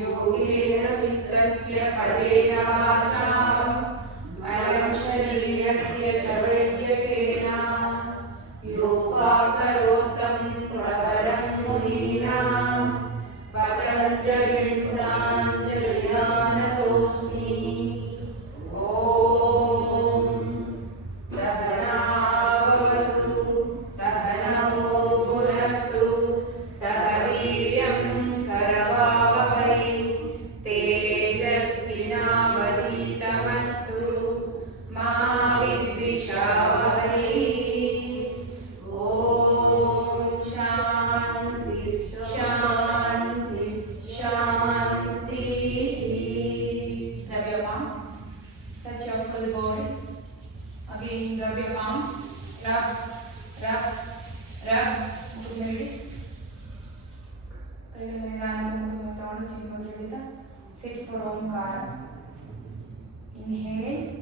योगेन चित्तस्य परेण वाचा अयं शरीरस्य च वैद्यकेन योपाकरोतं प्रवरं मुनीनां पतञ्जलिं प्राञ्जलिनानतोऽस्मि। Sit for Omkara. Inhale.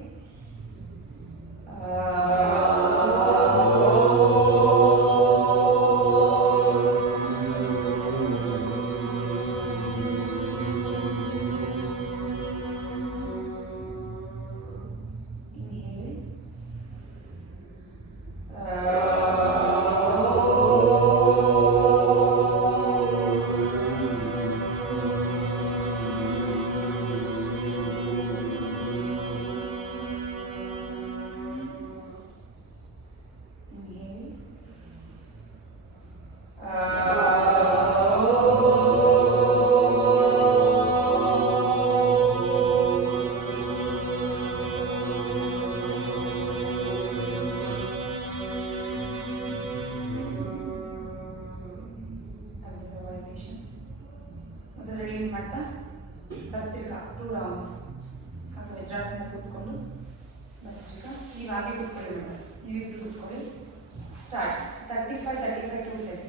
Bastrika, 2 rounds. ಹಾಗೆ ವಜ್ರಾಸನ ಕೂತ್ಕೊಂಡು ಭಸ್ತ್ರಿಕಾ ನೀವು ಹಾಗೆ ಕೂತ್ಕೊಳ್ಳಿ ಮೇಡಮ್, ನೀವಿಬ್ಬರು ಕೂತ್ಕೊಳ್ಳಿ. ಸ್ಟಾರ್ಟ್. 35 2 sets.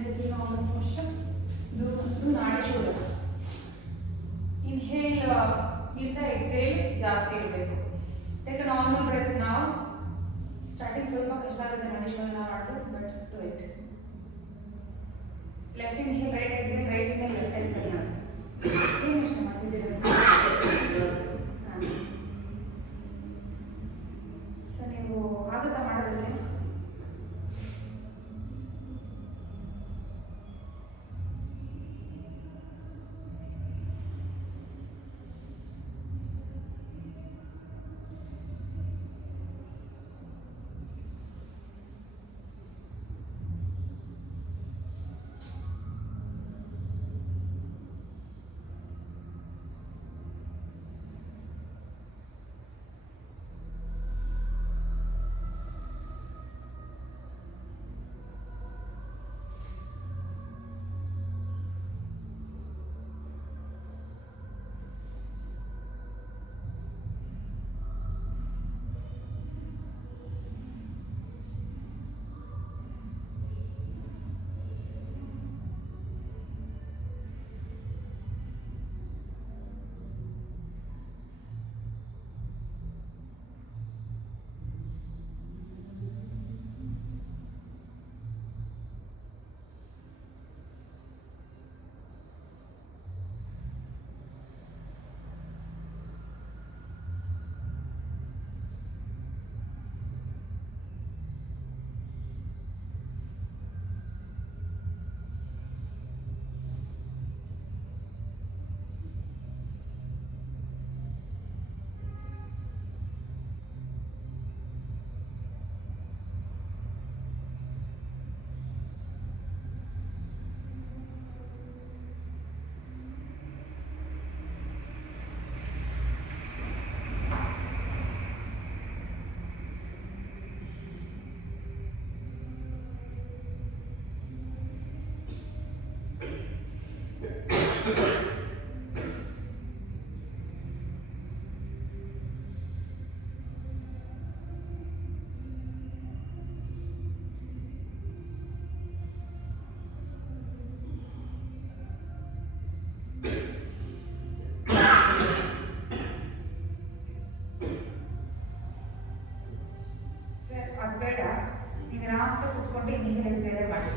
Sitting on the posture. Do nadi shoulder. Inhale, give the exhale ಜಾಸ್ತಿ ಇರಬೇಕು. Take a normal breath now. Starting ಸ್ವಲ್ಪ ಕಷ್ಟ ಆಗುತ್ತೆ nadi shoulder ಮಾಡೋದು, but do it. Left inhale, right exhale, right inhale, left exhale ಮಾಡಿ. ಏನು ಯೋಚನೆ ಮಾಡ್ತಿದ್ದೀರಾ? ಸೊ ನೀವು ಆಗುತ್ತಾ ಮಾಡೋದಕ್ಕೆ? ಆರಾಮ್ಸೆ ಕುತ್ಕೊಂಡು ಇನ್ಹೇಲ್ ಎಕ್ಸೇಲ್ ಮಾಡಿ.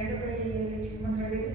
ಎರಡು ಕೈ ಚಿಕ್ಕ ಮುಂದೆ ಹಿಡಿದು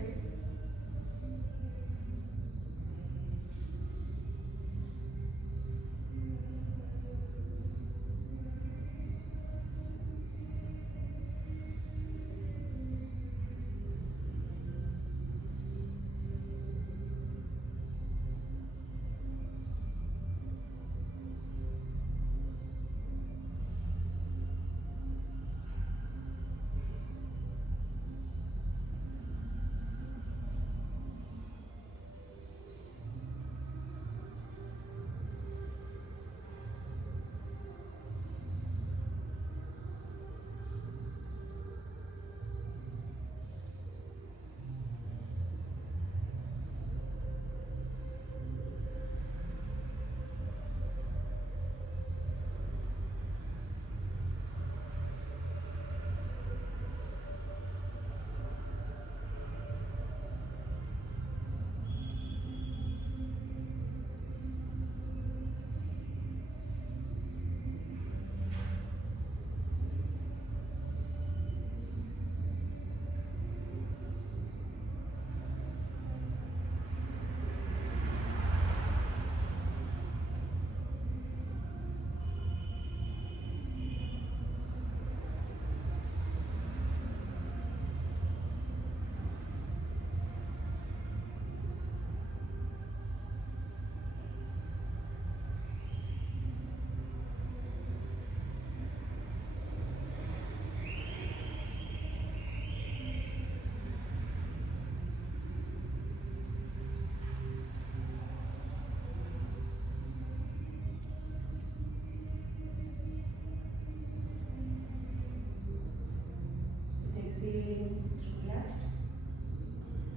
exhaling through left.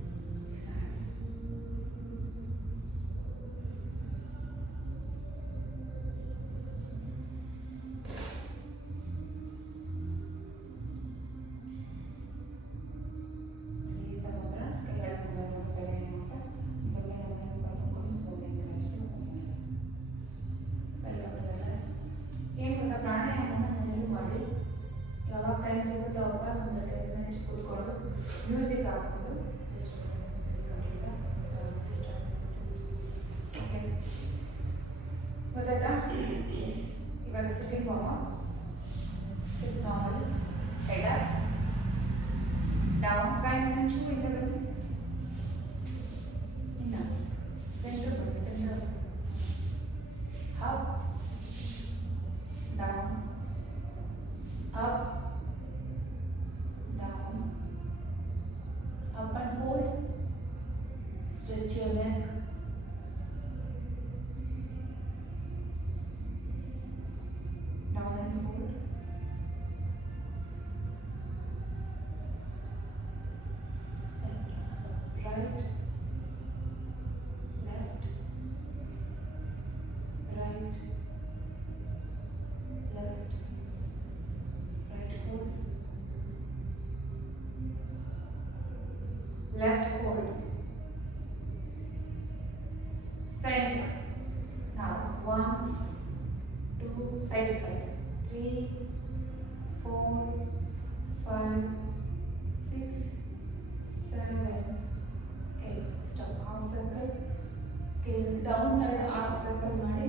Relax. Release the mudras. Kailangan ko lang pero yung mata. Ito may naman yung patungkol sa pagkain ng rest. Welcome to the rest. ಏನು ಗೊತ್ತಾ ಪ್ರಾಣಾಯಾಮವನ್ನು ಮನೆಯಲ್ಲೂ ಮಾಡಿ ಯಾವಾಗ ಟೈಮ್ ಸಿಗುತ್ತೋ ಅವಾಗ ಒಂದು 10 ಮಿನಿಟ್ಸ್ ಕೂತ್ಕೊಂಡು ಮ್ಯೂಸಿಕ್ ಹಾಕ್ಕೊಂಡು ಓಕೆ ಗೊತ್ತಾಯ್ತಾ ಇವಾಗ ಸಿಟ್ಟಿಂಗ್ ವಾರ್ಮ್ ಸಿಟ್ ನಾರ್ಮಲ್ ಹೆಡ್ ಅಪ್ ಡೌನ್ ಕೈ ಮುಂಚು ಹಿಂದಗಡೆ ಇನ್ನು ಸೆಂಟರ್ ಬನ್ನಿ centre up down, up, down, up and hold, stretch your neck, down and hold, center, right, left, right, left, right hold, left hold, center. Now 1, 2, side to side, 3, 4, 5, 6, 7, 8. Stop. Half circle. Okay, down side half circle ಮಾಡಿ.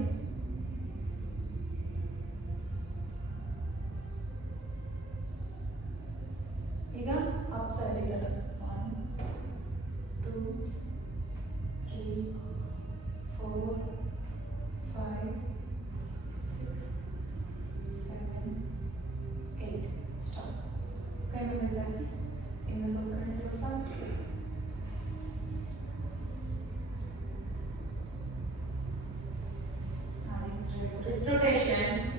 ಈಗ up side ಇದೆಲ್ಲ 1, 2, 3, 4, 5, 6, 7, 8. ಸ್ಟಾಪ್. ಕೈ ಮೇಲೆ ಚಾಚಿ ಇನ್ನು ಸ್ವಲ್ಪ continues fast. Wrist rotation,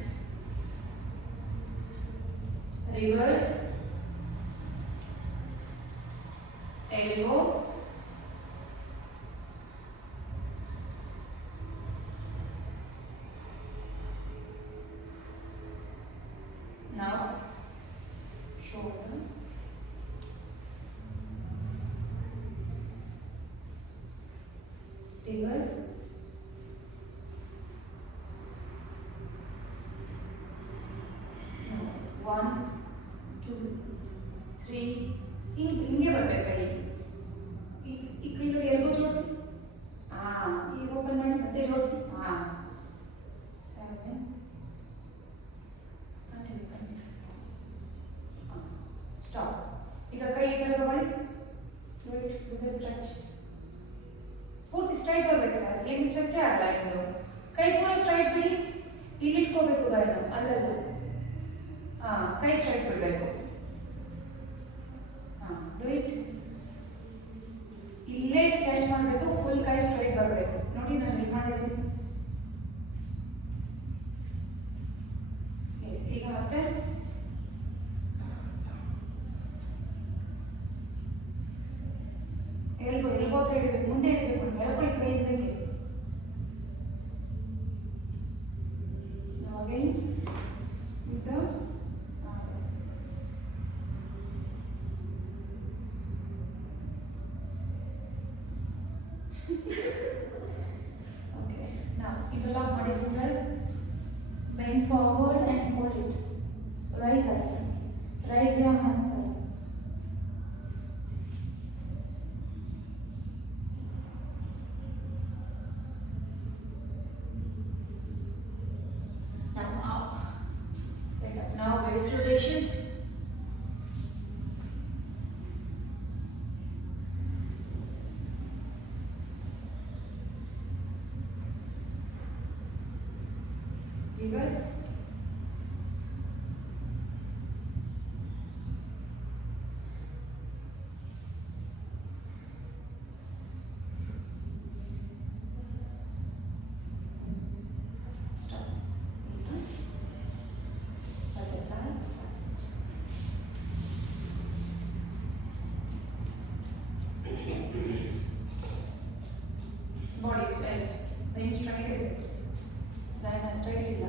reverse, elbow, now shoulder, reverse, ಬಿಡಿ, ಇಲ್ಲಿ ಇಟ್ಕೋಬೇಕು ಗಾಯನ, ಅಲ್ಲದು. ಕೈ ಸ್ಟ್ರೈಟ್ ಬಿಡಬೇಕು. Do it. ಇಲ್ಲೇ ಕ್ಯಾಚ್ ಮಾಡಬೇಕು, ಫುಲ್ ಕೈ ಸ್ಟ್ರೈಟ್ ಬರಬೇಕು. ನೋಡಿ ನಾನು ಇಲ್ಲಿ ಮಾಡಿದ್ದೀನಿ. ಈಗ ಮತ್ತೆ ಎಲ್ಬೋ ಹತ್ರ ಹಿಡಿಬೇಕು, ಮುಂದೆ ಹಿಡಿಬೇಕು, ಎಳ್ಕೊಳ್ಳಿ ಕೈಯಿಂದಕ್ಕೆ. ಅಗೇನ್ ಇದು okay. Now interlock ಮಾಡಿ finger, bend forward and hold it. Raise up. Raise your hands up. Now waist rotation. Reverse. Stop. Body straight, brain straight, spine straight ಇಲ್ಲ.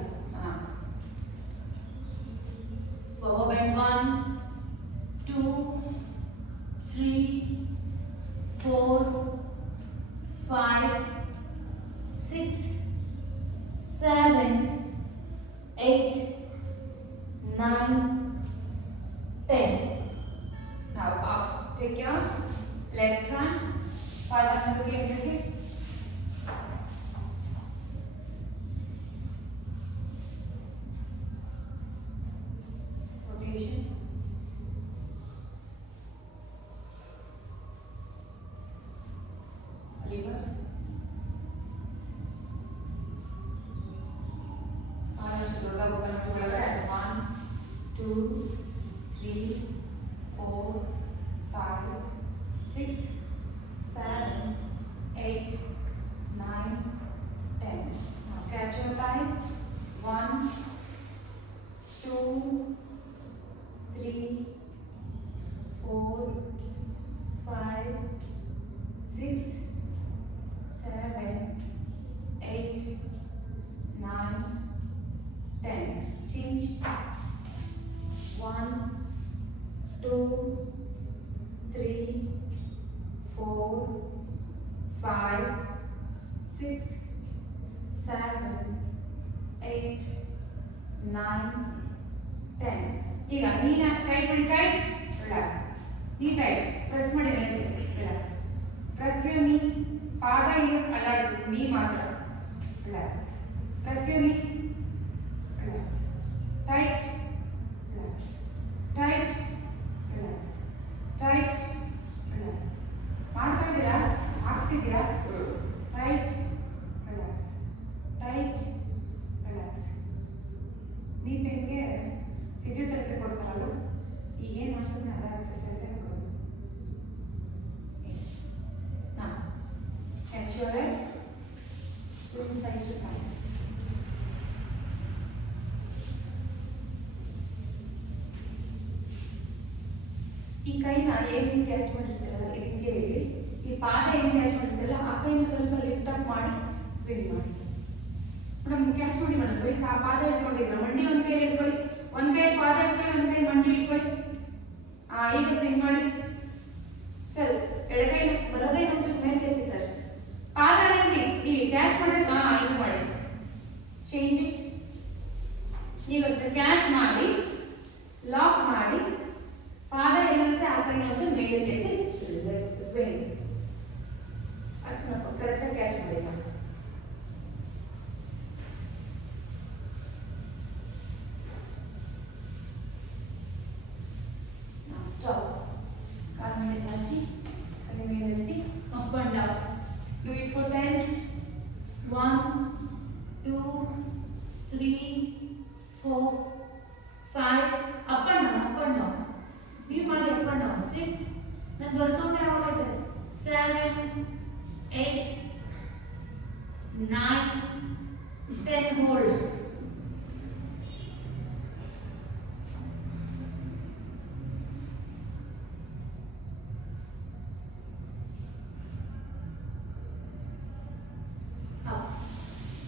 Forward bend 1, 2, 3, 4, 5, 6, 7, 8, 9, 10. Now up. Take your leg front. Father again. Rotation. Reverse. Father shoulder open up together. 1, 2, 3, 4, 5, 6, 7, 8, 9, 10. Now catch your thigh. 1, 2, 3, 4, 5, 6, 7, 8, 9, 10. Change. 1, 2, 3, 4, 5, 6, 7, 8, 9, 10. ಈಗ ನೀನ tight ಮಾಡಿ, tight, relax. Knee tight press ಮಾಡಿ, relax. Press your knee, ಪಾದ ಏನು ಅಲ್ಲಾಡಿಸ್ಬೇಕು, knee ಮಾತ್ರ relax. Press your knee, relax. Tight, relax. Tight, relax. Tight, relax. ಮಾಡ್ತಾ ಇದ್ದೀರಾ, ಆಗ್ತಿದ್ದೀರಾ? Tight, relax. Tight, relax. Knee ಪೇನ್ಗೆ ಫಿಸಿಯೋಥೆರಪಿ ಕೊಡ್ತಾರಲ್ಲ, ಈಗ ಏನು ಮಾಡಿಸಿದ್ರೆ ಅದ ಎಕ್ಸಸೈಸೇ ಕೊಡೋದು. Now, catch your leg, swing side to side. ಈ ಕೈನ ಏನು ಕ್ಯಾಚ್ ಮಾಡಿರ್ತೀರಲ್ಲ, ಹಿಂಗೆ ಇಲ್ಲಿ ಈ ಪಾದ ಏನು ಕ್ಯಾಚ್ ಮಾಡಿರ್ತೀರಲ್ಲ, ಆ ಕೈನ ಸ್ವಲ್ಪ ಲಿಫ್ಟ್ ಅಪ್ ಮಾಡಿ ಸ್ವಿಂಗ್ ಮಾಡಿ. ಮೇಡಮ್ ಕ್ಯಾಚ್ ಮಾಡಿ ಮೇಡಮ್, ಬರೀ ಪಾದ ಇಟ್ಕೊಂಡಿದ್ರ, ಮಂಡಿ ಒಂದು ಕೈ ಇಟ್ಕೊಳ್ಳಿ, ಒಂದು ಕೈ ಪಾದ ಇಟ್ಕೊಳ್ಳಿ, ಒಂದು ಕೈ ಮಂಡಿ ಇಟ್ಕೊಳ್ಳಿ. ಈಗ ಸ್ವಿಂಗ್ ಮಾಡಿ ಸರ್. ಎಡಗೈ ಬಲಗೈ ಒಂಚೂರು ಮೇಲೆ ಎತ್ತಿ ಸರ್. ಪಾದ ಈ ಕ್ಯಾಚ್ ಮಾಡೋದು ಇದು ಮಾಡಿ. Change it. ಈಗ ಕ್ಯಾಚ್ ಮಾಡಿ ಲಾಕ್ ಮಾಡಿ ಪಾದ ಏನಿರುತ್ತೆ ಆ ಕೈ ಒಂಚೂರು ಮೇಲೆ ಎತ್ತಿ ಸ್ವಿಂಗ್. ಅದು ಸ್ವಲ್ಪ ಕರೆಕ್ಟಾಗಿ ಕ್ಯಾಚ್ ಮಾಡಿ. Stop. 10 hold.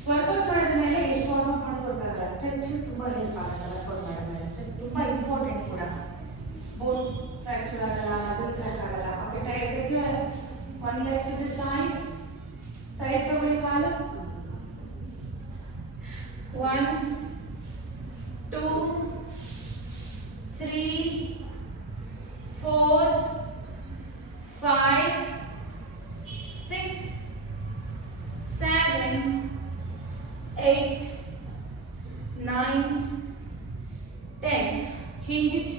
ವರ್ಕೌಟ್ ಮಾಡಿದ್ಮೇಲೆ ಎಷ್ಟು ವಾರ್ಮ್ ಮಾಡ್ಕೊಡ್ತಾರಲ್ಲ ಸ್ಟ್ರೆಚ್ ತುಂಬ ಹೆಲ್ಪ್ ಆಗುತ್ತೆ. ವರ್ಕೌಟ್ ಮಾಡಿದ್ಮೇಲೆ ಸ್ಟ್ರೆಚ್ ತುಂಬ ಇಂಪಾರ್ಟೆಂಟ್ ಕೂಡ. ಬೋನ್ ಫ್ರ್ಯಾಕ್ಚರ್ ಆಗಲ್ಲ, ಮಸಲ್ ಕ್ರ್ಯಾಕ್ ಆಗಲ್ಲ. Okay, tight one leg to the side, side ತಗೊಳ್ಳಿ ಕಾಲು. 1 2 3 4 5 6 7 8 9 10. Change it.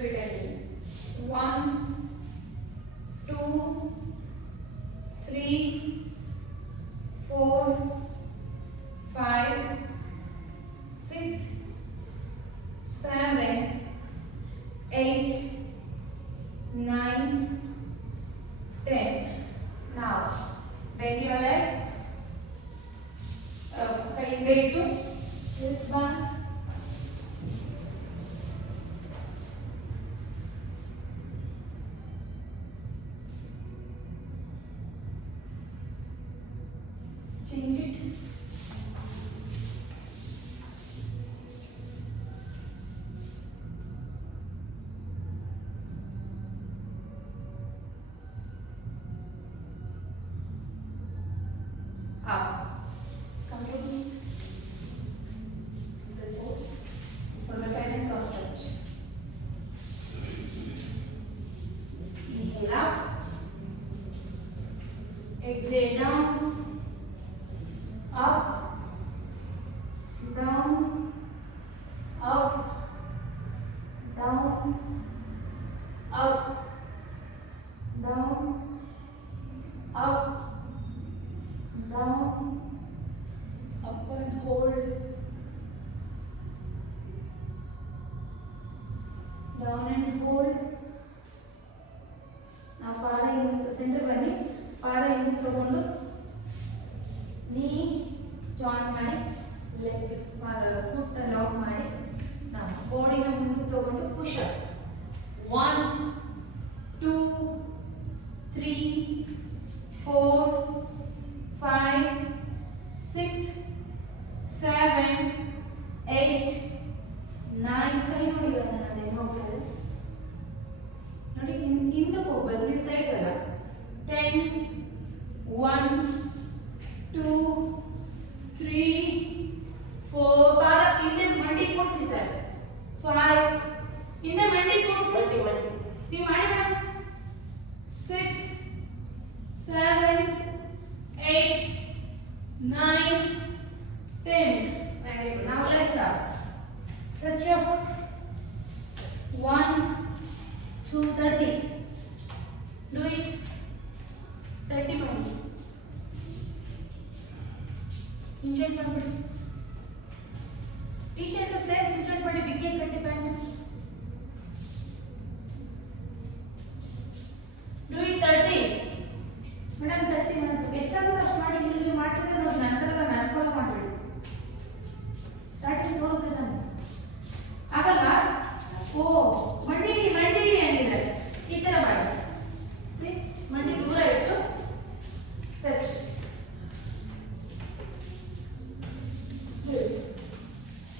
Repeat. 1 2 3 4 5 6 7 8 9 10. Now bend your leg. Kaiinde ittu this one. Change it. Up. Come to the pose for the pen and cross stretch. Inhale up. Exhale down. Up. Down. Up. Down. Up. Down. Up. Down, up and hold, down and hold. Now ಪಾದ ಹಿಂದೆ ಸೆಂಟರ್ ಬನ್ನಿ. ಪಾದ ಹಿಂದೆ ತಗೊಂಡು ನೀ ಜಾಯಿನ್ ಮಾಡಿ, leg foot lock ಮಾಡಿ, ನಾವು ಬಾಡಿನ ಮುಂದೆ ತಗೊಂಡು ಪುಷ್ ಅಪ್. 1 2 3 4 5 6 7 8 9. ಕೈ ನೋಡಿ ನನ್ನ ಹೋಗ್ತದೆ ನೋಡಿ, ಹಿಂದಕ್ಕೆ ಹೋಗ್ಬೋದು ನೀವು, ಸೈಡ್ ಅಲ್ಲ. 10 1 2 3 4. ಪಾದ ಹಿಂದೆ ಮಂಡಿ ಕೂಡಿಸಿ ಸರ್. 5 ಹಿಂದೆ ಮಂಡಿ ಕೂಡಿಸಿ ನೀವು ಮಾಡಿ ಮೇಡಮ್. 6 7 8 9 10. Very good. Now left up. Touch your foot. 1 2 30. Do it 30 minutes. Inject ಮಾಡ್ಬಿಡಿ. T-shirt says inject ಮಾಡಿ, ಬಿಗ್ಗೆ ಕಟ್ಟಿ ಪ್ಯಾಂಟ್. Do it 30. ಮೇಡಮ್ 30 ಮಾಡಬೇಕು. ಎಷ್ಟಾಗುತ್ತೆ ಅಷ್ಟು ಮಾಡಿ. ನೀವು ಮಾಡ್ತಿದ್ರೆ ನೋಡಿ, ನಂತರ ನಾನು ಫಾಲೋ ಮಾಡಬೇಡಿ. ಸ್ಟಾರ್ಟಿಂಗ್ ತೋರಿಸಿದೆ ನಾನು ಆಗಲ್ಲ. ಓ ಮಂಡಿ ಇಡಿ ಅಂದಿದ್ದಾರೆ. ಈ ಥರ ಮಾಡಿ. ಸಿ, ಮಂಡಿ ದೂರ ಇಟ್ಟು ಟಚ್.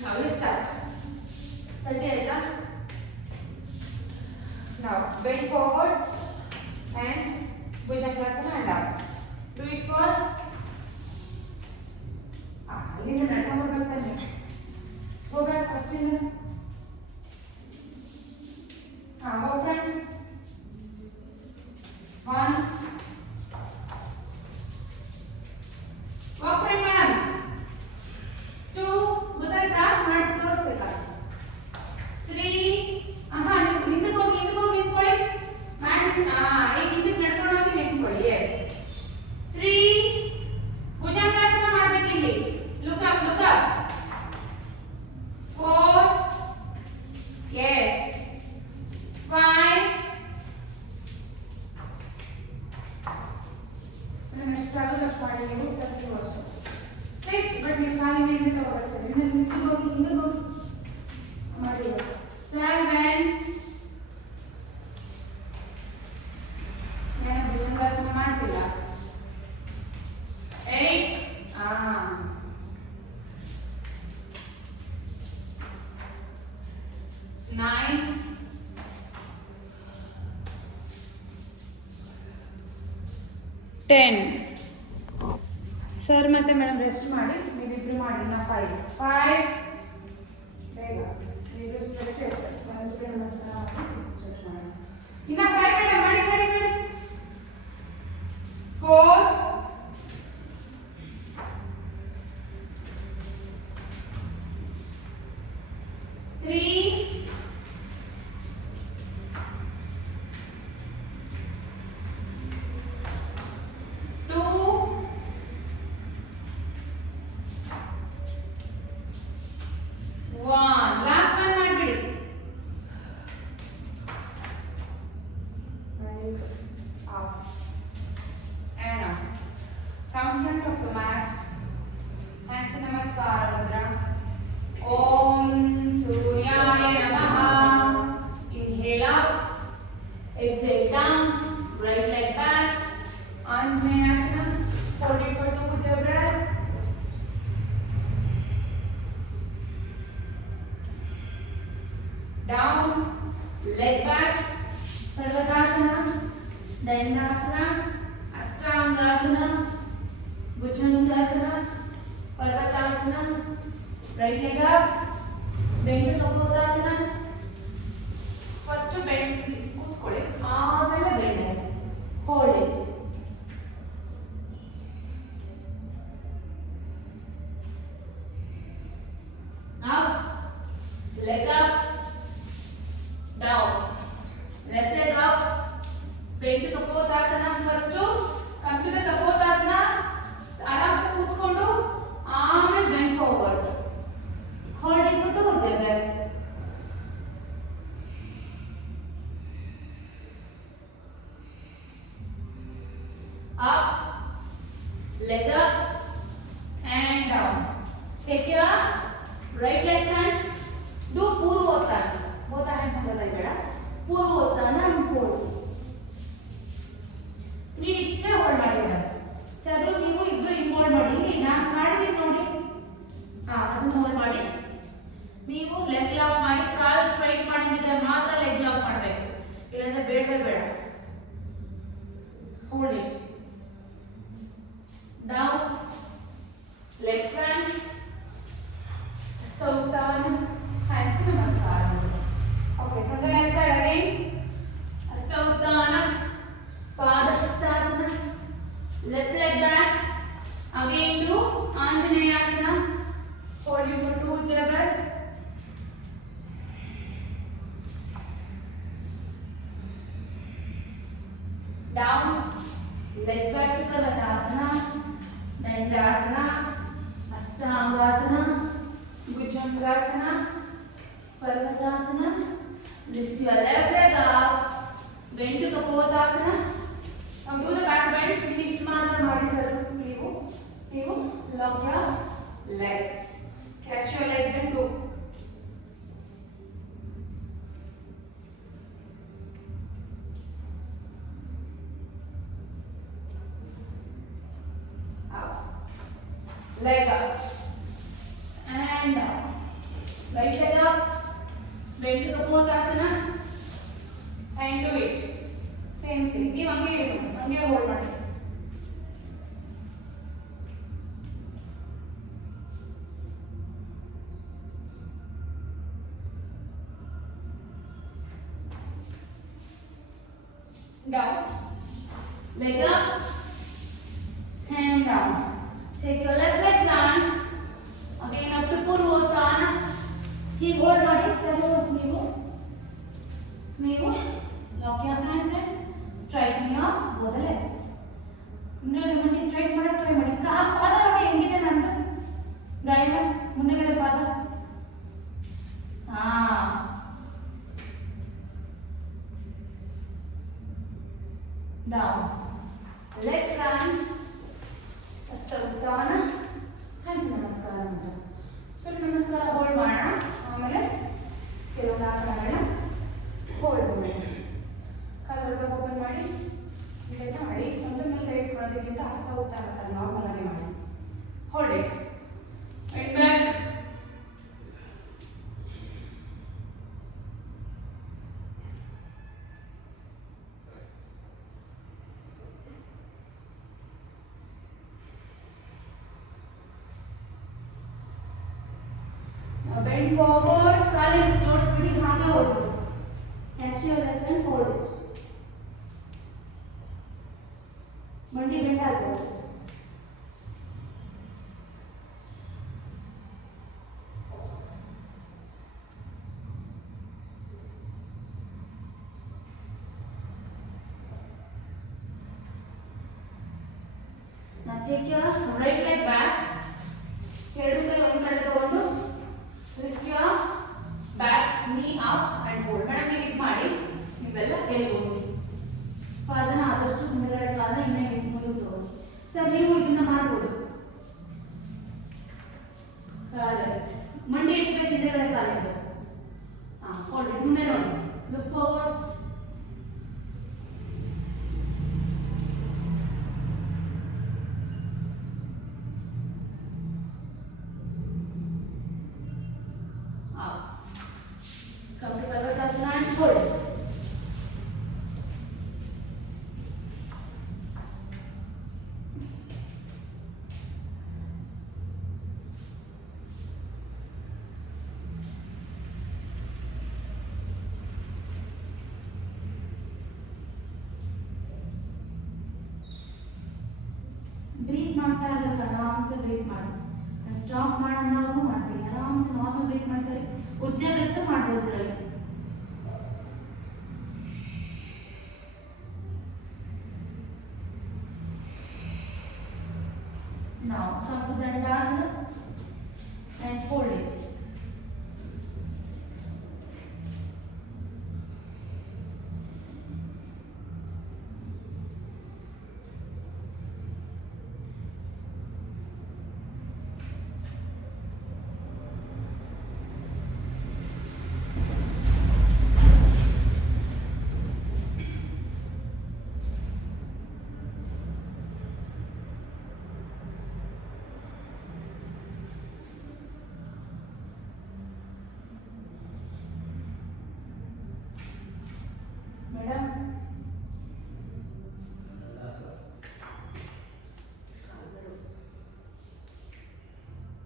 ನಾವು ಲಿಫ್ಟ್ ಅಪ್. 30 ಆಯ್ತಾ? ನಾವು bend forward and bhujangasana and up. Do it for ಇಲ್ಲಿಂದ ನಡ್ಕೊಂಡು ಬರ್ತಾನೆ. ಹೋಗ ನಾನು ಎಷ್ಟಾಗುತ್ತೆ ಅಷ್ಟು ಮಾಡಿ ನೀವು ಸರ್ ನೀವು ಅಷ್ಟು 6 ಬಟ್ ನೀವು ಖಾಲಿ ಮೇಲೆ ತಗೋಬೇಕು ಸರ್ ಹಿಂದೆ ಹೋಗಿ ಮಾಡಿ 7 ನಾನು ಭುಜಂಗಾಸನ ಮಾಡ್ತಿಲ್ಲ 8 9 10 ಸರ್ ಮತ್ತೆ ಮೇಡಮ್ ರೆಸ್ಟ್ ಮಾಡಿ ನೀವಿಬ್ರು ಮಾಡಿ ನಾ 5 ಬೇಗ ನೀವಿಬ್ರು ಸ್ಟ್ರೆಚ್ ಒಂದು ಸೂರ್ಯ ನಮಸ್ಕಾರ ಸ್ಟ್ರೆಚ್ ಮಾಡಿ ಇನ್ನ 5 ಮೇಡಮ್ ಮಾಡಿ 4 3 Come front of the mat. Hands in Namaskar Mudra. Om Suryaya Namaha. Inhale up. Exhale down. Right leg back. Anjaneyasana. Hold it for 2 with your breath. Down. Leg back. Sarvatasana. Dandasana. Ashtangasana. Bhujangasana, Parvatasana, right leg up, bend to Kapottasana. First bend, ಕೂತ್ಕೊಳ್ಳಿ ಆಮೇಲೆ bend, hold it. Up, leg up, down, left leg up, bend to Kapottasana. First come to the Kapottasana. आराम से ಕೂತ್ಕೊಂಡು ಆಮೇಲೆ bend forward hold it for 2 breath up leg up and down take your right leg front do ಪೂರ್ವೋತ್ತಾನ both hands ಸಂಗದ ಬೇಡ ಪೂರ್ವೋತ್ತಾನ and hold ನೀವು ಇಷ್ಟೇ ಹೋಲ್ಡ್ ಮಾಡಿ ಮೇಡಮ್ ಸರ್ ನೀವು ಇಬ್ರು ಇನ್ವಾಲ್ವ್ ಮಾಡಿ ಇಲ್ಲಿ ನಾನು ಮಾಡಿದ್ದೀನಿ ನೋಡಿ ಅದನ್ನ ಹೋಲ್ಡ್ ಮಾಡಿ ನೀವು ಲೆಗ್ ಲಾಕ್ ಮಾಡಿ ಕಾಲು ಸ್ಟ್ರೈಟ್ ಮಾಡಿದ್ರೆ ಮಾತ್ರ ಲೆಗ್ ಲಾಕ್ ಮಾಡಬೇಕು ಇಲ್ಲಾಂದ್ರೆ ಬೇಡ hold it down leg front ಸ್ತೋತಾನ ಹ್ಯಾಂಡ್ಸ್ ನಮಸ್ಕಾರ okay from the left side again ಸ್ತೋತಾನ Padahastasana left leg back again do Anjaneyasana hold you for 2 with your breath down leg back to Parvatasana Dandasana Ashtangasana Bhujangasana Parvatasana lift your left leg up bend to Kapottasana. Come do the back bend. Finished ಮಾತ್ರ ಮಾಡಿ ಸರ್ ನೀವು lock your leg. Catch your leg and do. Up. Leg up. And down. Right leg up. Bend to Kapottasana. And do it. Same thing. ನೀವು ಹಂಗೆ ಹೋಲ್ಡ್ ಮಾಡಿ down leg up hand down take your left leg down again up to Purvotana ಹೀಗೆ ಹೋಲ್ಡ್ ಮಾಡಿ ಸರ್ ನೀವು lock your hands and straighten your both the legs. ಮುಂದೆ ಸ್ಟ್ರೈಟ್ ಮಾಡಕ್ಕೆ ಟ್ರೈ ಮಾಡಿ ಕಾಲು ಪಾದ ನೋಡಿ ಹೆಂಗಿದೆ ನಂದು ಗಾಯ ಮುಂದೆಗಡೆ ಪಾದ down leg ಬರೋದಕ್ಕಿಂತ ಹಸ್ತ ಉತ್ತರ ನಾರ್ಮಲ್ ಆಗಿ ಮಾಡಿ. Hold it and back. Bend forward, ಕಾಲಿನ ಜೋಡಿಸ್ಬಿಡಿ, ಹಾಗೆ hold it. Catch your left and hold it. ಮಂಡಿ ಬೆಂಡ್ ಆಗಬಹುದು. Now take your right leg back. ಎರಡು ಕೈ ಒಂದು ಕಡೆ ತಗೊಂಡು lift your back knee up and hold. Madam ನೀವು ಇದು ಮಾಡಿ, ನೀವೆಲ್ಲ ಎಲ್ಬೋದು. ಪಾದನ ಆದಷ್ಟು ಮುಂದೆಗಡೆ ಕಾಲ ಇನ್ನೇ ಮುಂದೆ ತಗೊಳ್ಳಿ. ಸರ್ ನೀವು ಇದನ್ನ ಮಾಡ್ಬೋದು. ಕರೆಕ್ಟ್. ಮಂಡಿ ಇಟ್ಬೇಕು, ಹಿಂದೆಗಡೆ ಕಾಲಿದ್ದು. Hold it. ಮುಂದೆ ನೋಡಿ, look forward. Come to Parvatasana and hold. Breathe ಮಾಡ್ತಾ ಇರಲ್ಲ, ಆರಾಮ್ಸೆ ಬ್ರೀತ್ ಮಾಡಿ. ಸ್ಟಾಪ್ ಮಾಡೋದು ಮಾಡ್ತೀವಿ, ಆರಾಮ್ಸೆ ನಾರ್ಮಲ್ ಬ್ರೀತ್ ಮಾಡ್ತಾರೆ. ಉಜ್ಜಾಗ್ರತೆ ಮಾಡ್ಬೋದು ಇದರಲ್ಲಿ. Now come to Dandasana and hold it.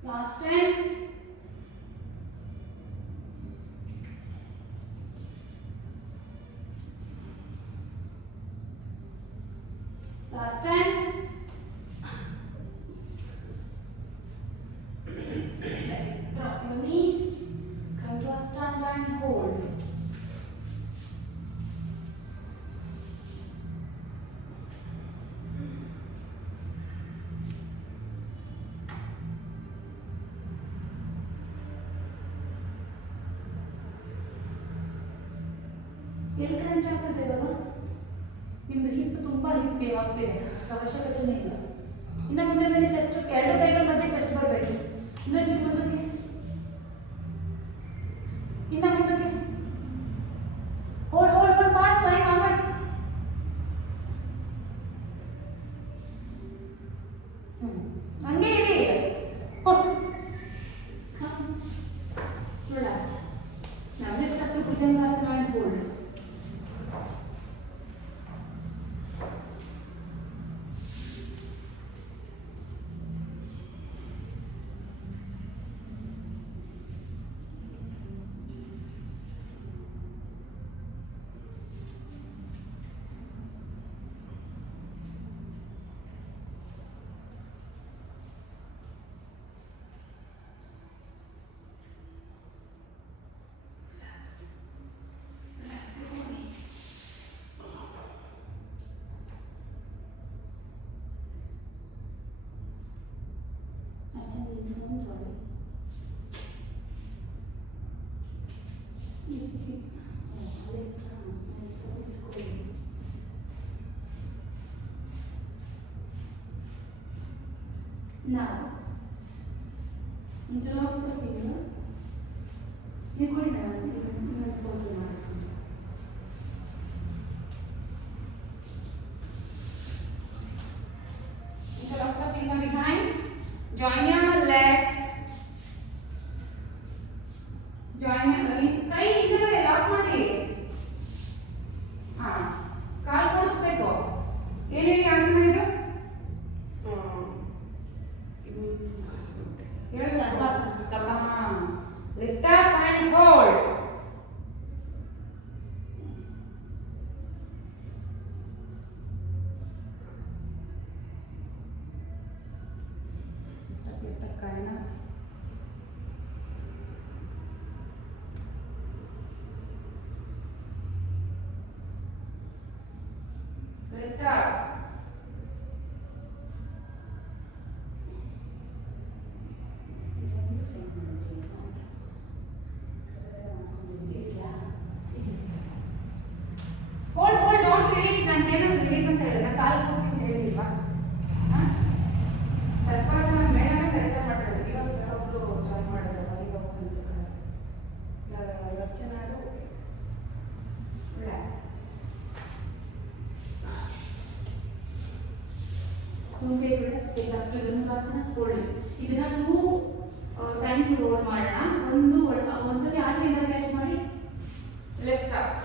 Last time. Last time. Drop your knees. Come to Ashtanga and hold. ಎಲ್ಲಿ ಕ್ರಂಚ್ ಆಗ್ತದೆ ಇವಾಗ? ನಿಮ್ದು ಹಿಪ್ ತುಂಬಾ ಹಿಪ್ ಆಗ್ತಿದೆ, ಅಷ್ಟು ಅವಶ್ಯಕತೆನೇ ಇಲ್ಲ. ಇನ್ನು ಮುಂದೆ ಬನ್ನಿ, ಚೆಸ್ಟ್ ಎರಡು ಕೈಗಳ ಮಧ್ಯೆ ಚೆಸ್ಟ್ ಬರಬೇಕು. ಇನ್ನೊಂದು ಮುಂದಕ್ಕೆ, ಇನ್ನು ಮುಂದಕ್ಕೆ. Hold hold hold, fast time ಆಗೋಯ್ತು. ಹಂಗೆ ಇರಿ. Relax. Now lift up to Bhujangasana and hold. Now, interlock the finger. You could have pose. Join your legs. Join ಕೈ ಇದರ ಲಾಕ್ ಮಾಡಿ. ಕಾಲು ಕೂಡಿಸ್ಬೇಕು. ಏನೇನು ಆಸನ ಇದು? ಹೇಳು ಸರ್ವಾಸನ. Lift up and hold. Lift up kaina. Lift up. Hold, don't release. ನಾನು ಏನಾದ್ರು release ಅಂತ ಹೇಳಿದ್ರೆ ಕಾಲು ಕೂರಿಸಿ ಅಂತ ಹೇಳಿಲ್ವಾ? ಸರ್ಪಾಸನ ಮೇಡಮೇ ಕರೆಕ್ಟಾಗಿ ಮಾಡಿರೋದು. ಇವಾಗ ಸರ್ ಒಬ್ರು ಜಾಯಿನ್ ಮಾಡಿದ್ರು ಈಗ ರಚನಾರು ರಿಲ್ಯಾಕ್ಸ್. ಮುಂದೆ ಧನುರಾಸನ ಹೋಲ್ಡ್. ಇದನ್ನ 2 ಟೈಮ್ಸ್ ಹೋಲ್ಡ್ ಮಾಡೋಣ. ಒಂದ್ಸತಿ ಆಚೆಯಿಂದ ಕ್ಯಾಚ್ ಮಾಡಿ left up.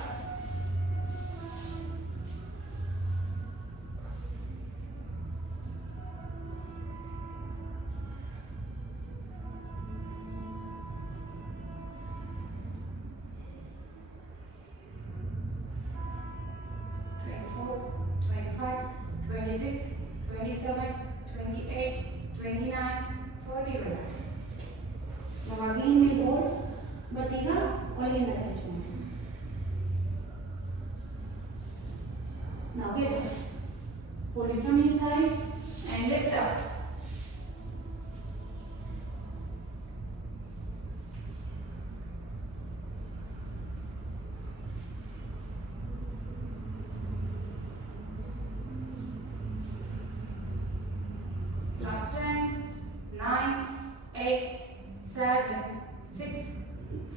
Now again we hold, but ಈಗ ಒಳಗಿಂದ ಟಚ್ ಮಾಡಿ. Now get it. Pull it from inside and lift up. Last time. 9, 8, 7, 6,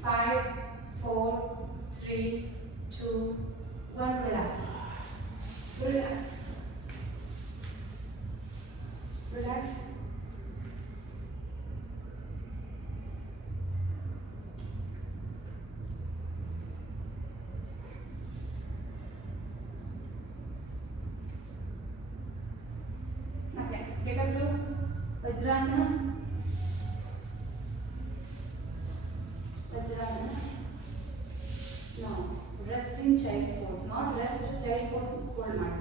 5, 4, 3, 2, 1. Relax. Relax. Relax. Okay. Get up to Vajrasana. Vajrasana. Now, rest in child pose. Not rest, child pose. Hold ಮಾಡಿ.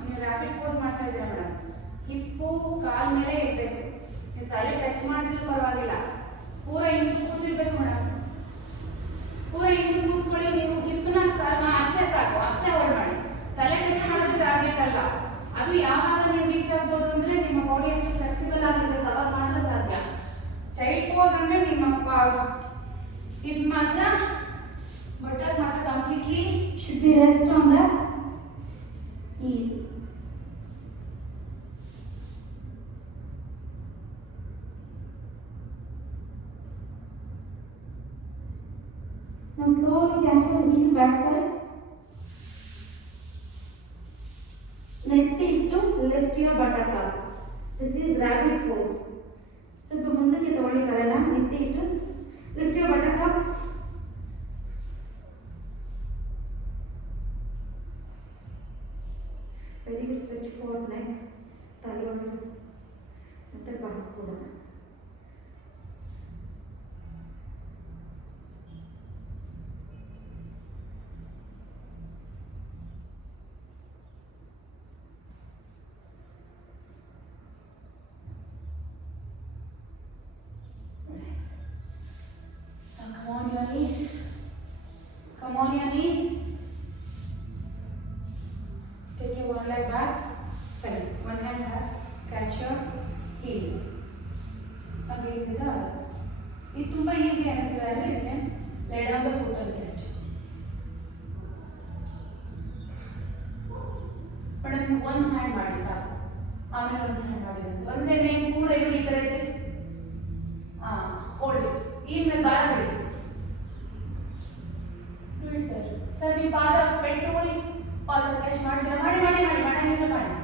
ನೀವು rapid pose ಮಾಡ್ತಾ ಇದ್ದೀರಾ ಮೇಡಮ್. ಹಿಪ್ಪು ಕಾಲ್ ಮೇಲೆ ಇರಬೇಕು. ನೀವು ತಲೆ ಟಚ್ ಮಾಡಿದ್ರು ಪರವಾಗಿಲ್ಲ. ಪೂರ ಹಿಂದೆ ಕೂತಿರ್ಬೇಕು ಮೇಡಮ್. ಪೂರ ಹಿಂದೆ ಕೂತ್ಕೊಳ್ಳಿ. ನೀವು ಹಿಪ್ಪನ ಅಷ್ಟೇ ಸಾಕು, ಅಷ್ಟೇ ಹೋಲ್ಡ್ ಮಾಡಿ. ತಲೆ ಟಚ್ ಮಾಡೋದು ಟಾರ್ಗೆಟ್ ಅಲ್ಲ. ಅದು ಯಾವಾಗ ನೀವು ರೀಚ್ ಆಗ್ಬೋದು ಅಂದ್ರೆ ನಿಮ್ಮ ಬಾಡಿ ಎಷ್ಟು ಫ್ಲೆಕ್ಸಿಬಲ್ ಆಗಿರ್ಬೇಕು, ಅವಾಗ ಮಾತ್ರ ಸಾಧ್ಯ. ಚೈಲ್ಡ್ ಪೋಸ್ ಅಂದ್ರೆ ನಿಮ್ಮ ಇದು ಮಾತ್ರ ಬಟರ್ ಮಾತ್ರ completely should be rest on the heel. Now slowly catch your heel back side. Next is to lift your buttock. This is rabbit pose. ಸ್ವಲ್ಪ ಮುಂದಕ್ಕೆ ತಗೊಳ್ಳಿತಾರಲ್ಲ, ನೆತ್ತಿ ಇಟ್ಟು lift your buttock. Very good. Stretch for neck, ತಲೆ ಮತ್ತೆ back ಕೂಡ. Come on your knees. Come on your knees. Take your one leg back. Sorry, one hand back. Catch your heel. Again with the other. ಇದು ತುಂಬಾ ಈಸಿ ಅನಿಸ್ತದೆ ಆದರೆ ಇದಕ್ಕೆ lay down the foot and catch. Madam ಒಂದು ಹ್ಯಾಂಡ್ ಮಾಡಿ ಸಾಕು, ಆಮೇಲೆ ಒಂದು ಹ್ಯಾಂಡ್ ಮಾಡಿ. ಒಂದೇ ಮೇನ್ ಪೂರ ಈ ಕಡೆ ಹೋಲ್ಡ್. ಈ ಮೇಲೆ ಬಾರ ಬಿಡಿ. ಸರ್ ನೀವು ಪಾದ ಪೆಟ್ಟು ಕಾಲರ್ ಕ್ಯಾಚ್ ಮಾಡ್ತೀರಾ, ಮಾಡಿ ಮಾಡಿ ಮಾಡಿ ಮಾಡಂಗಿಲ್ಲ ಮಾಡಿ.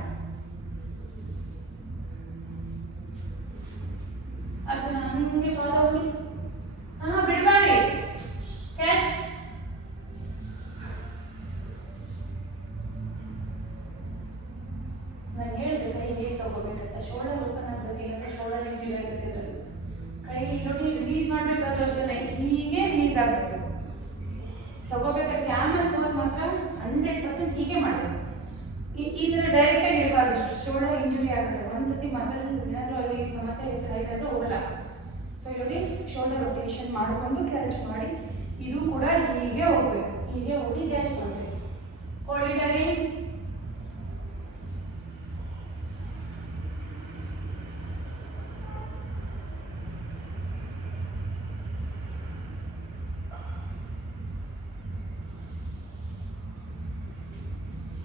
ಅರ್ಚನಾ ಹಂಗೆ ಕಾಲ ಹೋಗಿ, ಬಿಡಬೇಡಿ, ಕ್ಯಾಚ್. ನಾನು ಹೇಳಿದೆ ಕೈ ಹೇಗೆ ತಗೋಬೇಕಂತ. ಶೋಲ್ಡರ್ ಓಪನ್ ಆಗಬೇಕು, ಇಲ್ಲಂದ್ರೆ ಶೋಲ್ಡರ್ ಇಂಜುರಿ ಆಗುತ್ತೆ ಇದರಲ್ಲಿ. ಕೈ ನೋಡಿ ರಿಲೀಸ್ ಮಾಡಬೇಕಾದ್ರೂ ಅಷ್ಟೇ ಹೀಗೆ ರಿಲೀಸ್ ಆಗಬೇಕು. ತಗೋಬೇಕಾದ್ರೆ ಕ್ಯಾಮಲ್ ಪೋಸ್ ಮಾತ್ರ 100% ಹೀಗೆ ಮಾಡಬೇಕು. ಈ ಥರ ಡೈರೆಕ್ಟಾಗಿ ಇಡಬಾರ್ದು, ಶೋಲ್ಡರ್ ಇಂಜುರಿ ಆಗುತ್ತೆ. ಒಂದ್ಸತಿ ಮಸಲ್ ಏನಾದರೂ ಅಲ್ಲಿ ಸಮಸ್ಯೆ ಆಯ್ತಾದ್ರೆ ಹೋಗಲ್ಲ. ಸೊ ನೋಡಿ ಶೋಲ್ಡರ್ ರೊಟೇಷನ್ ಮಾಡಿಕೊಂಡು ಕ್ಯಾಚ್ ಮಾಡಿ. ಇದು ಕೂಡ ಹೀಗೆ ಹೋಗ್ಬೇಕು, ಹೀಗೆ ಹೋಗಿ ಕ್ಯಾಚ್ ಮಾಡಬೇಕು. ಹೊಡಿದಾಗೆ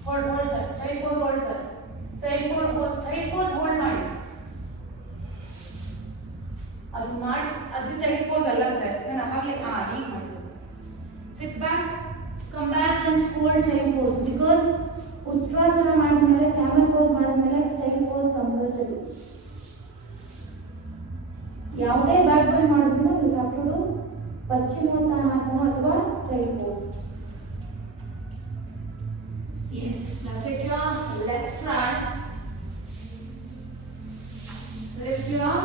hold sir, child pose hold sir, child pose hold ಮಾಡಿ. ಅದು child pose ಅಲ್ಲ ಸರ್, ನಾನು ಅವಾಗಲೇ ಹೀಗೆ ಮಾಡಬೇಕು. sit back, come back and hold child pose because ustrasana ಮಾಡಿದ್ಮೇಲೆ ಕ್ಯಾಮಲ್ ಪೋಸ್ ಮಾಡಿದ್ಮೇಲೆ child pose ಕಂಪಲ್ಸರಿ. ಯಾವುದೇ ಬ್ಯಾಕ್ ಬೆಂಡ್ ಮಾಡಿದ್ರು you have to do ಪಶ್ಚಿಮೋತ್ತಾನಾಸನ ಅಥವಾ child pose. Yes, now take your left front, lift your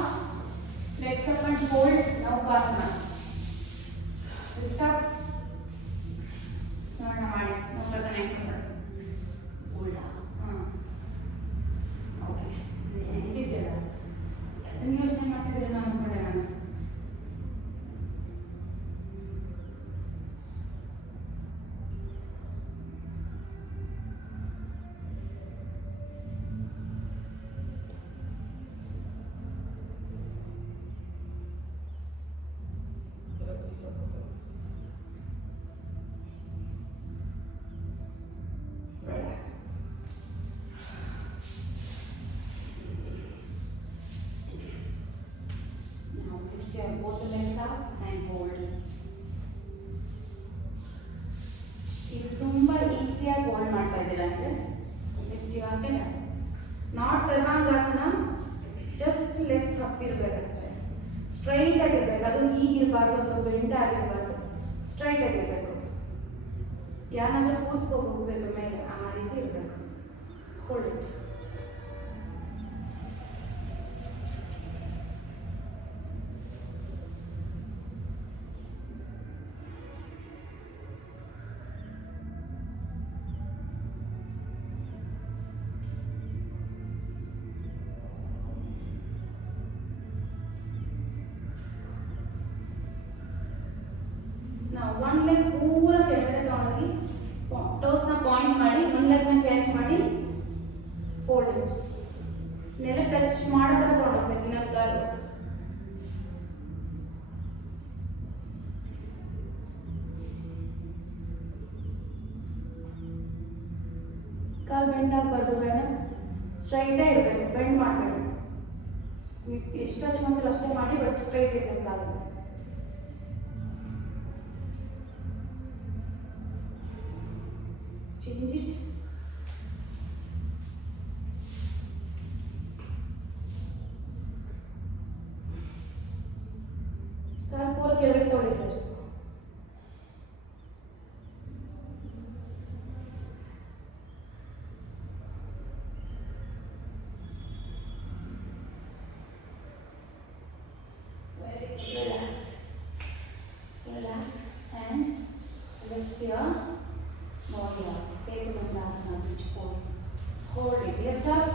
legs up and hold Naukasana. Lift up. ನೋಡೋಣ ಮಾಡಿ, Naukasana ಹೆಂಗೆ hold. Okay, ಸರಿ ಹೆಂಗಿದ್ದೀರ? ಅದನ್ನು ಯೋಚನೆ ಮಾಡ್ತಿದ್ರೆ ನಾನು ಅನ್ಕೊಂಡೆ ನಾನು. Relax. Now lift your both legs up and hold. ಇದು ತುಂಬಾ ಈಸಿಯಾಗಿ ಹೋಲ್ಡ್ ಮಾಡ್ತಾ ಇದ್ದೀರಾ ಅಂದರೆ lift your head. Not Sarvangasana, just legs up ಇರಬೇಕಷ್ಟೇ, ಸ್ಟ್ರೈಟ್ ಆಗಿರ್ಬೇಕು. ಅದು ಹೀಗಿರಬಾರ್ದು ಅಥವಾ ಬೆಂಡ್ ಆಗಿರಬಾರ್ದು, ಸ್ಟ್ರೈಟ್ ಆಗಿರಬೇಕು. ಯಾರಾದ್ರೂ ಕೂಸ್ಕೊಂಡು ಹೋಗ್ಬೇಕು ಮೇಲೆ, ಆ ರೀತಿ ಇರಬೇಕು. Hold it. ನಾವು ಒನ್ ಲೆಗ್ ಪೂರ ಕೆಳಗಡೆ ತಗೊಂಡೋಗಿ ಟೋಸ್ನ ಪಾಯಿಂಟ್ ಮಾಡಿ ಒನ್ ಲೆಗ್ನ ಕ್ಯಾಚ್ ಮಾಡಿ ಹೋಲ್ಡ್ ಇಟ್. ನೆಲ ಟಚ್ ಮಾಡೋ ಥರ ತಗೊಂಡೋಗ್ಬೇಕು ಇನ್ನೊಂದು ಕಾಲು ಬೆಂಡ್ ಆಗಬಾರ್ದು, ಗಾಯ ಸ್ಟ್ರೈಟೇ ಇರಬೇಕು, ಬೆಂಡ್ ಮಾಡಬೇಡಿ. ಎಷ್ಟು ಟಚ್ ಮಾಡ್ತೀರೋ ಅಷ್ಟೇ ಮಾಡಿ, ಬಟ್ ಸ್ಟ್ರೈಟ್ ಇರಬೇಕು ಕಾಲು. Change it. ಕಾಲು ಪೂರ ಕೆಳಗಡೆ ತೊಗೊಳ್ಳಿ sir. Relax. Relax and lift your body up. Setulandasana, bridge pose. Hold it, lift up.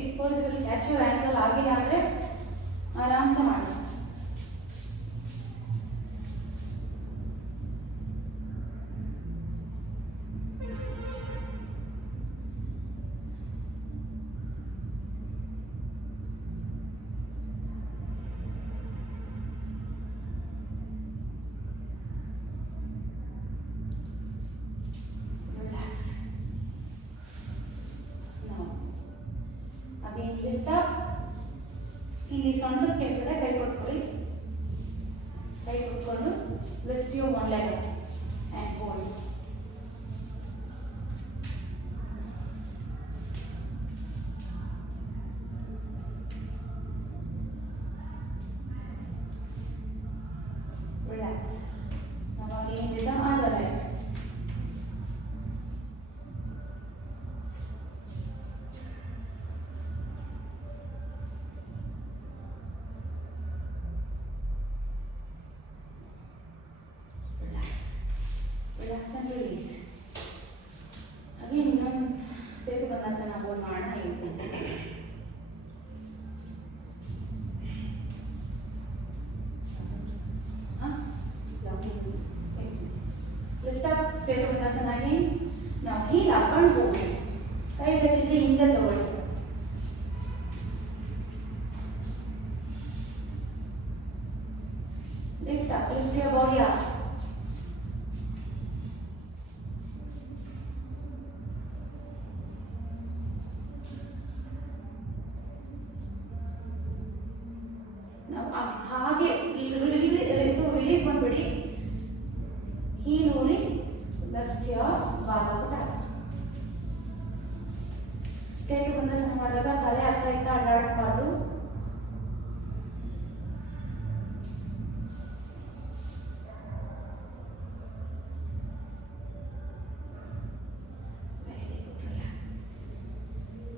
If possible, catch your ankle ಆಗಿಲ್ಲ ಅಂದರೆ ಆರಾಮ್ಸೆ ಮಾಡಿ. Lift up. ಇಲ್ಲಿ ಸೊಂಟದ ಕೆಳಗಡೆ ಕೈ ಕೊಟ್ಕೊಳ್ಳಿ, ಕೈ ಕೊಟ್ಕೊಂಡು relax. Now again with the other leg. Relax and release. Again, ಇನ್ನೊಂದು ಸೇತು ಬಂದಾಸನ hold ಮಾಡೋಣ Lift up, ಸೇತು ಬಂದಾಸನ again. Now heel up and ಹೋಗಿ. ಕೈ ಬೇಕಿದ್ರೆ ಹಿಂದೆ ತಗೊಳ್ಳಿ. Lift up, lift your body up. ಹಾಗೆ ರಿಲೀಸ್ ಮಾಡ್ಬಿಡಿ heel rolling left your ball of attack. Setu Bandhasana ಮಾಡಿದಾಗ ತಲೆ ಅತ್ತ ಇತ್ತ ಅಡ್ಡಾಡಿಸಬಾರ್ದು. Very good. ರಿಲ್ಯಾಕ್ಸ್.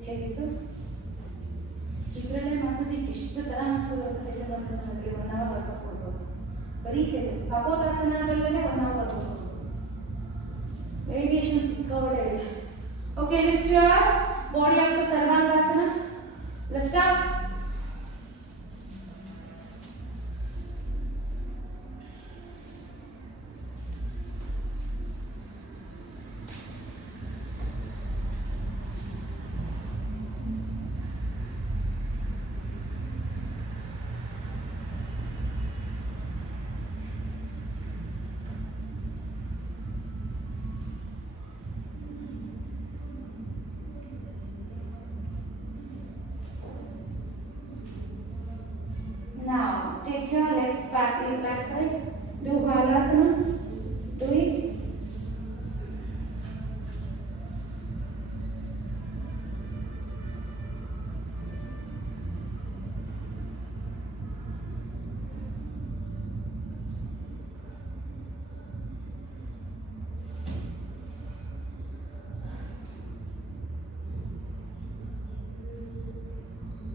ಹೇಗಿತ್ತು? ಇಬ್ಬರಲ್ಲೇ ಮಾಡಿಸೋದು ಇಷ್ಟು ಥರ ಮಾಡಿಸೋದು ಅಂತ ಸೇತು ಬಂದಾಸನದಲ್ಲಿ 1 hour ವರ್ಕೌಟ್ ಕೊಡ್ಬೋದು. ಬರೀ ಸೇತು ಕಪೋತಾಸನದಲ್ಲೇ 1 hour ವರ್ಕೌಟ್ ಕೊಡ್ಬೋದು. ವೇರಿಯೇಷನ್ಸ್ ಸಿಕ್ಕಾಪಟ್ಟೆ ಇದೆ. Okay, lift your body up to Sarvangasana. Lift up. Now take your legs back to your back side. Do Halasana. Do it.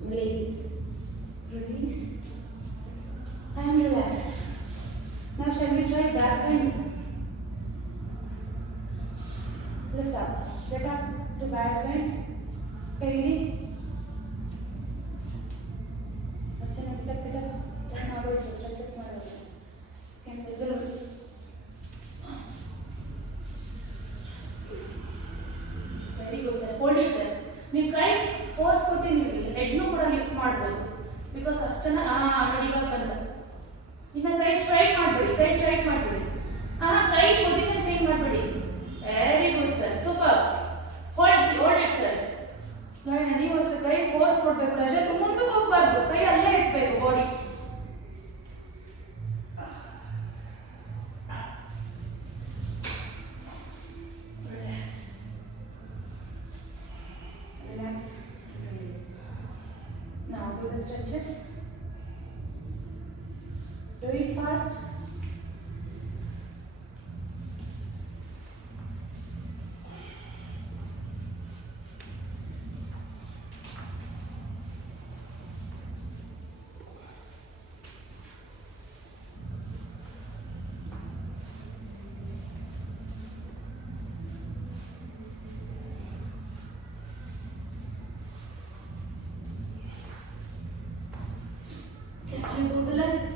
Release. Release. And relax. Now shall we try back bend? Lift up. Get up to back bend. Ready? अच्छा ना पिटा turn आगे stretches मारो. Scan पे चलो. Very good sir. Hold it sir. ನೀವು ಕೈ ಫೋರ್ಸ್ ಕೊಟ್ಟು ನೀವು ಹೆಡ್ನು ಕೂಡ ಲಿಫ್ಟ್ ಮಾಡ್ಬೋದು. ಬಿಕಾಸ್ ಅಷ್ಟು ಚೆನ್ನಾಗಿ ನೋಡಿ ಇವಾಗ ಬಂದ. ಇನ್ನು ಕೈ ಸ್ಟ್ರೈಕ್ ಮಾಡಬೇಡಿ. ಕೈ ಪೊಸಿಷನ್ ಚೇಂಜ್ ಮಾಡಬೇಡಿ. Very good sir. Super. Hold it sir. ನೀವು ಅಷ್ಟು ಕೈ ಫೋರ್ಸ್ ಕೊಡ್ಬೇಕು. ಪ್ರೆಷರ್ ಮುಂದಕ್ಕೆ ಹೋಗಬಾರ್ದು. ಕೈ ಅಲ್ಲೇ ಇಟ್ಬೇಕು body. Now do the stretches. Do it fast. Catching both the legs.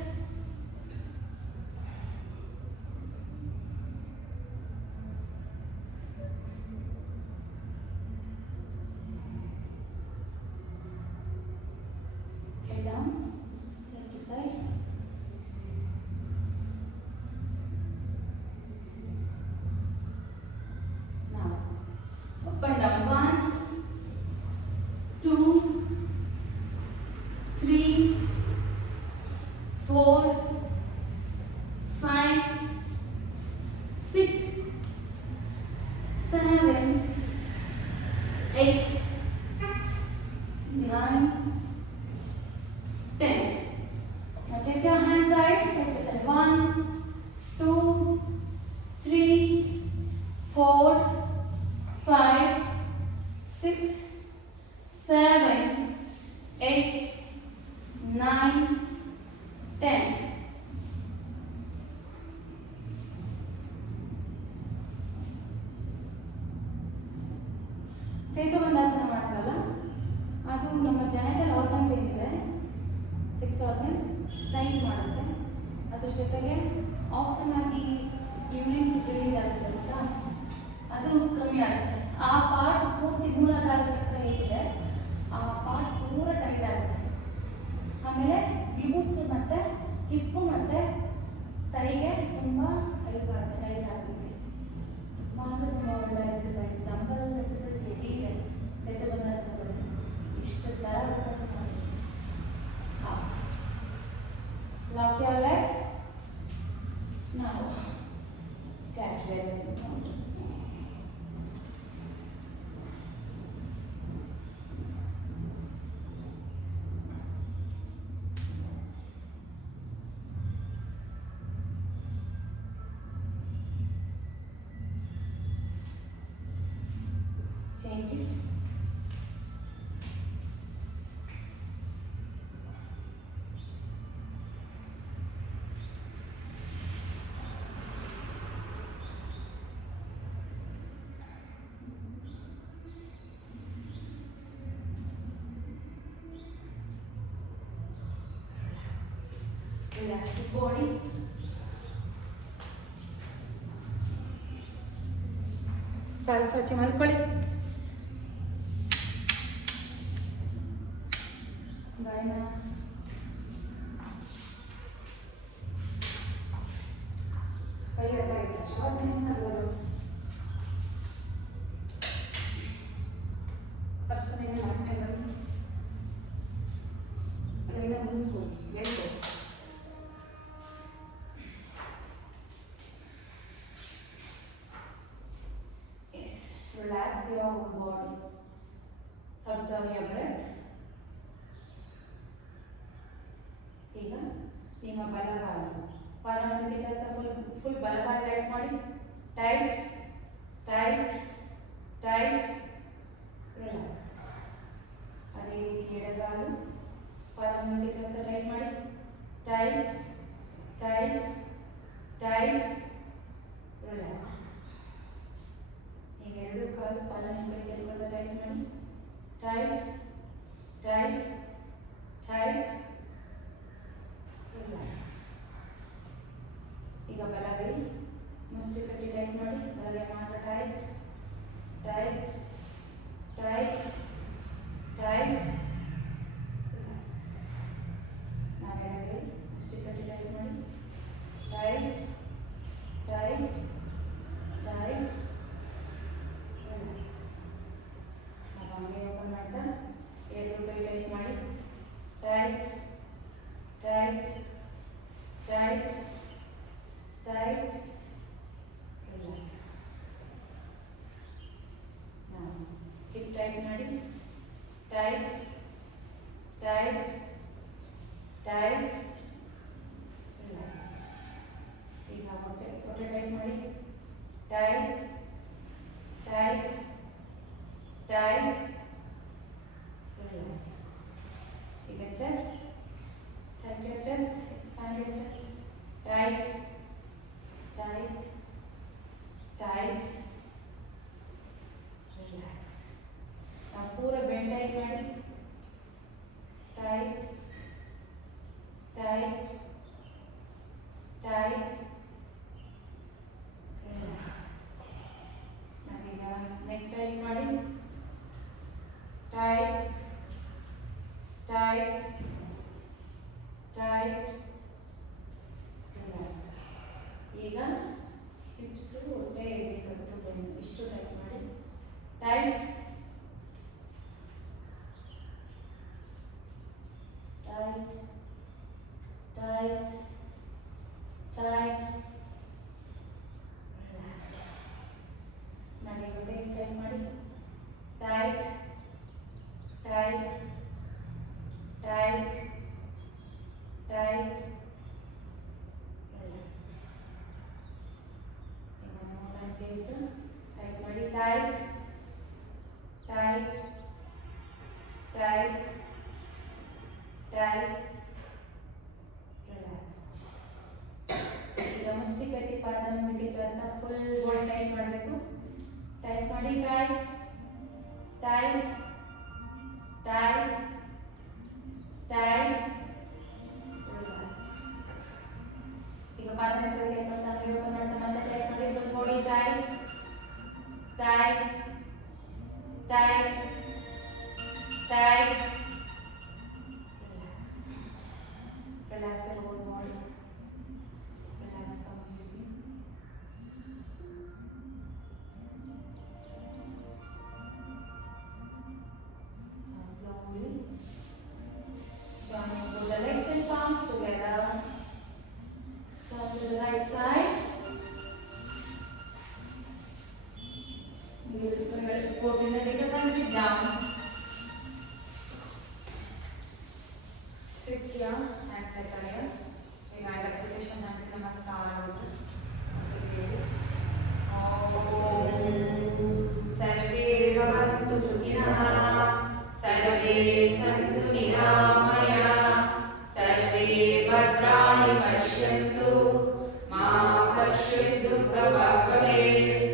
Head down, side to side. Now, up and down. 1, 2, 3, 4, 5, 6, 7, 8, 9, 10. Now take your hands side to side. 1, ಜೊತೆಗೆ ಆಫನ್ ಆಗಿ ಯೂರಿನ್ ರಿಲೀಸ್ ಆಗುತ್ತೆ ಗೊತ್ತಾ, ಅದು ಕಮ್ಮಿ ಆಗುತ್ತೆ. ಆ ಪಾರ್ಟ್ ಪೂರ್ತಿ ಮೂಲಾಧಾರ ಚಕ್ರ ಹೇಗಿದೆ ಆ ಪಾರ್ಟ್ ಪೂರ ಟೈಟ್ ಆಗುತ್ತೆ. ಆಮೇಲೆ ಗ್ಲೂಟ್ಸ್ ಮತ್ತು ಹಿಪ್ಪು ಮತ್ತು ಕೈಗೆ ತುಂಬ ಹೆಲ್ಪ್ ಮಾಡುತ್ತೆ ಟೈಟ್ ಆಗೋದಕ್ಕೆ. ತುಂಬ ಒಳ್ಳೆ ಎಕ್ಸಸೈಸ್, ಡಂಬಲ್ ಎಕ್ಸಸೈಸ್ ಹೆವಿ ಇದೆ ಸೆಟಬಲಾಸನದಲ್ಲಿ. ಇಷ್ಟು ಥರ ಬೇಕಾದ್ರೆ ಮಾಡಿ. Lock your leg. Now catch where you want. Change it. Relax the body. ಕಾಲು ಸ್ವಚ್ಛ ಮಾಡ್ಕೊಳ್ಳಿ. ಗಾಯನ ಕೈ ಹತ್ತ ಇಟ್ಟು ಶ್ವಾಸನೆ ನಲ್ಲದು ಪಚ್ಚನೆ ಮಾಡ್ತಾ ಬನ್ನಿ. ಅದರಿಂದ ಮುಂದೆ ಹೋಗಿ ಬೇಕು. Relax your whole body. Observe your breath. ಈಗ ನಿಮ್ಮ ಬಲಗಾಲು ಪಾದವನ್ನು ಜಾಸ್ತಿ ಫುಲ್ ಬಲಗಾಲು ಟೈಟ್ ಮಾಡಿ. Tight tight tight relax. ಅದೇ ರೀತಿ ಎಡಗಾಲು ಪಾದವನ್ನು ಜಾಸ್ತಿ ಟೈಟ್ ಮಾಡಿ. Tight tight tight relax. ಈಗ ಎರಡು ಕಾಲು ಪಾದವನ್ನು ಕೈಗೆಲ್ಲ ಟೈಟ್ ಮಾಡಿ. Tight tight tight relax. ಈಗ ಬಲಗೈ ಮುಷ್ಟಿ ಕಟ್ಟಿ ಟೈಟ್ ಮಾಡಿ. ಬಲಗೈ ಮಾತ್ರ tight tight tight tight relax. ನಾವು ಎಡಗೈ ಮುಷ್ಟಿ ಕಟ್ಟಿ ಟೈಟ್ ಮಾಡಿ. Tight tight tight relax. ನಾವು ಹಂಗೆ ಓಪನ್ ಮಾಡ್ತಾ ಎರಡು ಕೈ ಟೈಟ್ ಮಾಡಿ. Tight tight tight tight relax. ನಾವು ಹಿಪ್ ಟೈಟ್ ಮಾಡಿ. Tight tight tight relax. ಈಗ ಹೊಟ್ಟೆ ಟೈಟ್ ಮಾಡಿ. Tight tight tight relax. ಈಗ chest tight your chest, expand your chest. Tight tight tight relax. Now pura bend tight ಮಾಡಿ. tight tight tight relax. ನಾವೀಗ neck tight ಮಾಡಿ. tight tight tight relax. ಈಗ ಹಿಪ್ಸ್ ಹೊಟ್ಟೆ ಕತ್ತು ಬೆನ್ನು ಇಷ್ಟು ಟೈಟ್ ಮಾಡಿ. Tight tight tight tight relax. ನಾವೀಗ ಫೇಸ್ ಟೈಟ್ ಮಾಡಿ. Tight tight tight tight relax. ಈಗ ಮೂರು ಫೇಸ್ ಟೈಟ್ ಮಾಡಿ. Tight tight tight tight relax. ಈಗ ಮುಷ್ಟಿ ಕಟ್ಟಿ ಪಾದ ಮುಂದಕ್ಕೆ ಜಾಸ್ತಿ ಫುಲ್ ಬಾಡಿ ಟೈಟ್ ಮಾಡಬೇಕು. ಟೈಟ್ ಮಾಡಿ. Tight tight tight tight relax. सर्वाणि पश्यन्तु मा कश्चित् दुःखभाग् भवेत्